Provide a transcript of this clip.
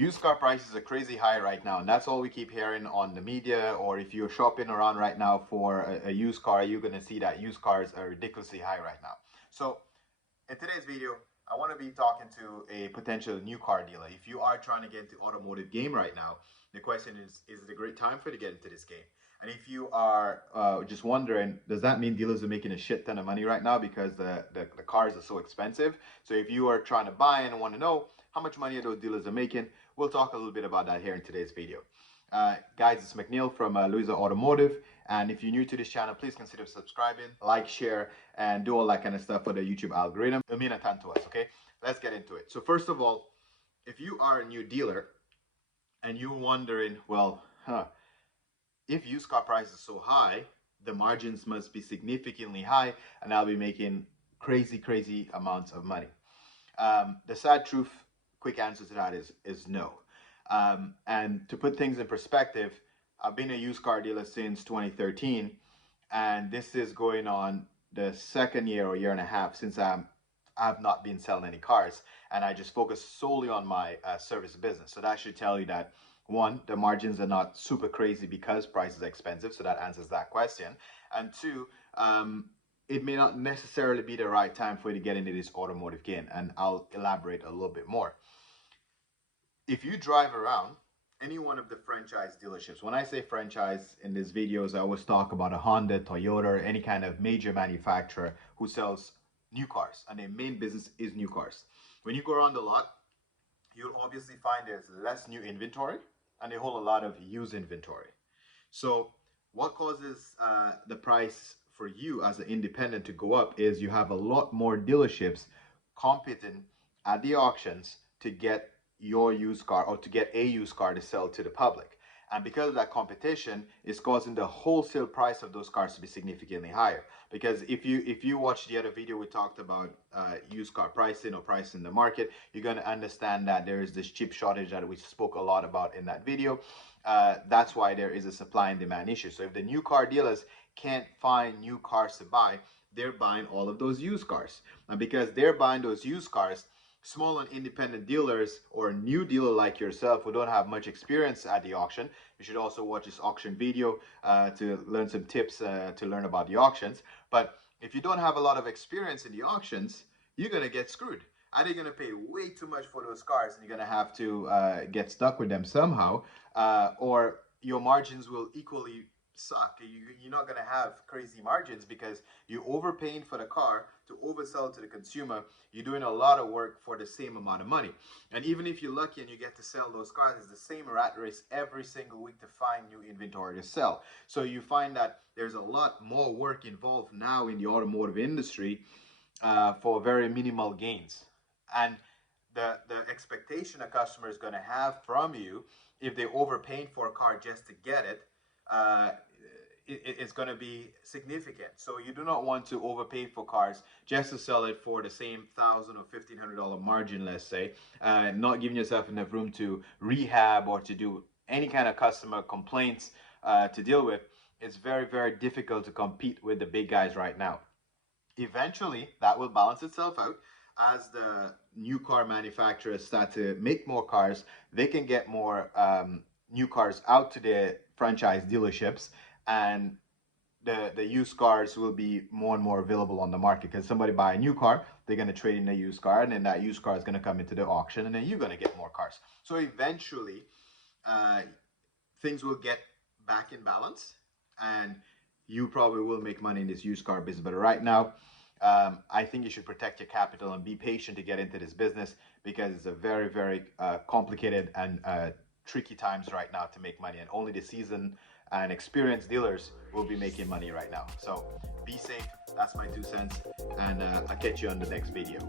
Used car prices are crazy high right now, and that's all we keep hearing on the media. Or if you're shopping around right now for a used car, you're going to see that used cars are ridiculously high right now. So in today's video, I want to be talking to a potential new car dealer. If you are trying to get into automotive game right now, the question is it a great time for you to get into this game? And if you are just wondering, does that mean dealers are making a shit ton of money right now because the cars are so expensive? So if you are trying to buy and want to know how much money those dealers are making, we'll talk a little bit about that here in today's video. Guys, it's McNeil from Louisa Automotive. And if you're new to this channel, please consider subscribing, like, share, and do all that kind of stuff for the YouTube algorithm. It'll mean a ton to us, okay? Let's get into it. So first of all, if you are a new dealer and you're wondering, well, if used car prices are so high, the margins must be significantly high and I'll be making crazy amounts of money. The sad truth, quick answer to that is no. And to put things in perspective, I've been a used car dealer since 2013, and this is going on the second year or year and a half since I've not been selling any cars, and I just focus solely on my service business. So that should tell you that, one, the margins are not super crazy because prices are expensive, so that answers that question. And two, it may not necessarily be the right time for you to get into this automotive game, and I'll elaborate a little bit more. If you drive around any one of the franchise dealerships, when I say franchise in these videos, I always talk about a Honda, Toyota, or any kind of major manufacturer who sells new cars, and their main business is new cars. When you go around the lot, you'll obviously find there's less new inventory and they hold a lot of used inventory. So what causes the price for you as an independent to go up is you have a lot more dealerships competing at the auctions to get your used car or to get a used car to sell to the public. And because of that competition, it's causing the wholesale price of those cars to be significantly higher. Because if you watch the other video we talked about used car pricing or pricing in the market, you're going to understand that there is this chip shortage that we spoke a lot about in that video. That's why there is a supply and demand issue. So if the new car dealers can't find new cars to buy, they're buying all of those used cars. And because they're buying those used cars, small and independent dealers or a new dealer like yourself who don't have much experience at the auction, you should also watch this auction video to learn some tips to learn about the auctions. But if you don't have a lot of experience in the auctions, you're going to get screwed. Either you're going to pay way too much for those cars and you're going to have to get stuck with them somehow, or your margins will equally suck. You're not going to have crazy margins because you're overpaying for the car to oversell to the consumer. You're doing a lot of work for the same amount of money. And even if you're lucky and you get to sell those cars, it's the same rat race every single week to find new inventory to sell. So you find that there's a lot more work involved now in the automotive industry for very minimal gains. And the expectation a customer is going to have from you if they're overpaying for a car just to get it, it's going to be significant. So you do not want to overpay for cars just to sell it for the same $1,000 or $1,500 margin, let's say, not giving yourself enough room to rehab or to do any kind of customer complaints to deal with. It's very difficult to compete with the big guys right now. Eventually, that will balance itself out. As the new car manufacturers start to make more cars, they can get more new cars out to their franchise dealerships, and the used cars will be more and more available on the market because somebody buy a new car, they're going to trade in a used car, and then that used car is going to come into the auction, and then you're going to get more cars. So eventually things will get back in balance and you probably will make money in this used car business. But right now, I think you should protect your capital and be patient to get into this business because it's a very complicated and tricky times right now to make money, and only the seasoned and experienced dealers will be making money right now. So be safe. That's my 2 cents, and I'll catch you on the next video.